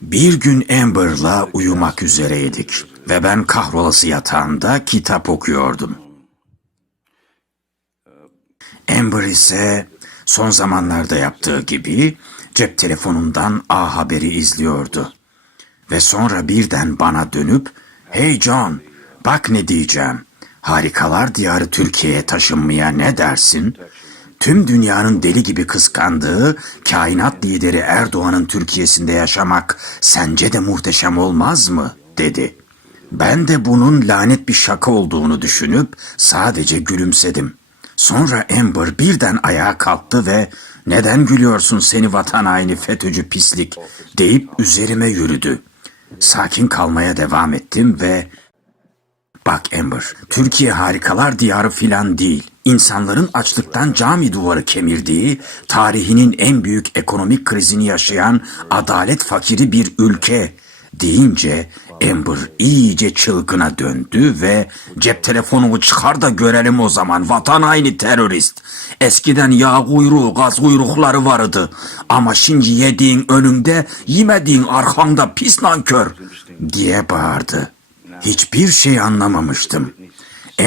Bir gün Amber'la uyumak üzereydik ve ben kahrolası yatağımda kitap okuyordum. Amber ise son zamanlarda yaptığı gibi cep telefonundan A Haber'i izliyordu. Ve sonra birden bana dönüp ''Hey John, bak ne diyeceğim. Harikalar diyarı Türkiye'ye taşınmaya ne dersin?'' Tüm dünyanın deli gibi kıskandığı kainat lideri Erdoğan'ın Türkiye'sinde yaşamak sence de muhteşem olmaz mı? dedi. Ben de bunun lanet bir şaka olduğunu düşünüp sadece gülümsedim. Sonra Amber birden ayağa kalktı ve neden gülüyorsun seni vatan haini FETÖ'cü pislik deyip üzerime yürüdü. Sakin kalmaya devam ettim ve Bak Amber, Türkiye harikalar diyarı filan değil. İnsanların açlıktan cami duvarı kemirdiği, tarihinin en büyük ekonomik krizini yaşayan adalet fakiri bir ülke deyince Amber iyice çılgına döndü ve cep telefonunu çıkar da görelim o zaman vatan haini terörist. Eskiden yağ kuyruğu, gaz kuyrukları vardı ama şimdi yediğin önünde, yemediğin arkanda pis nankör diye bağırdı. Hiçbir şey anlamamıştım.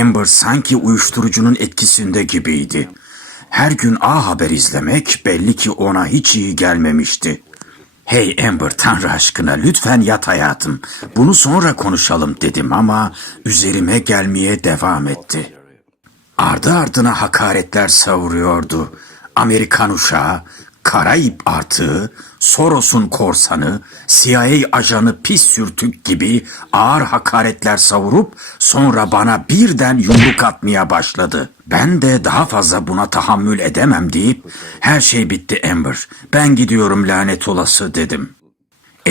Amber sanki uyuşturucunun etkisinde gibiydi. Her gün A Haber izlemek belli ki ona hiç iyi gelmemişti. Hey Amber Tanrı aşkına lütfen yat hayatım. Bunu sonra konuşalım dedim ama üzerime gelmeye devam etti. Ardı ardına hakaretler savuruyordu. Amerikan uşağı, Karayip artığı, Soros'un korsanı, CIA ajanı pis sürtük gibi ağır hakaretler savurup sonra bana birden yumruk atmaya başladı. Ben de daha fazla buna tahammül edemem deyip her şey bitti Amber. Ben gidiyorum lanet olası dedim.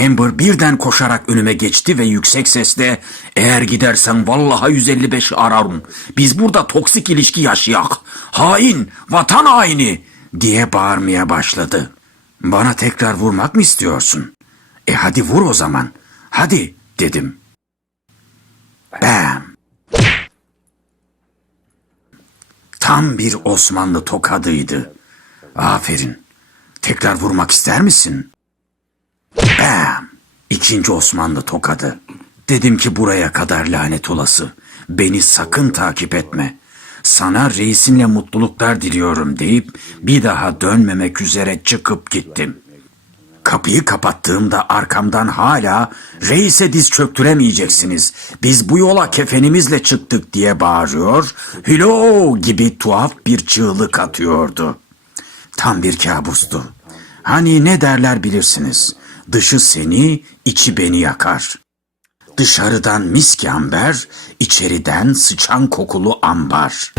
Amber birden koşarak önüme geçti ve yüksek sesle eğer gidersen vallahi 155 ararım. Biz burada toksik ilişki yaşayak. Hain, vatan haini diye bağırmaya başladı. Bana tekrar vurmak mı istiyorsun? E hadi vur o zaman. Hadi dedim. Bam. Tam bir Osmanlı tokadıydı. Aferin. Tekrar vurmak ister misin? Bam! İkinci Osmanlı tokadı. Dedim ki buraya kadar lanet olası. Beni sakın takip etme. Sana reisinle mutluluklar diliyorum deyip bir daha dönmemek üzere çıkıp gittim. Kapıyı kapattığımda arkamdan hala reise diz çöktüremeyeceksiniz. Biz bu yola kefenimizle çıktık diye bağırıyor. Hülo gibi tuhaf bir çığlık atıyordu. Tam bir kabustu. Hani ne derler bilirsiniz. Dışı seni, içi beni yakar. Dışarıdan miski amber, içeriden sıçan kokulu ambar.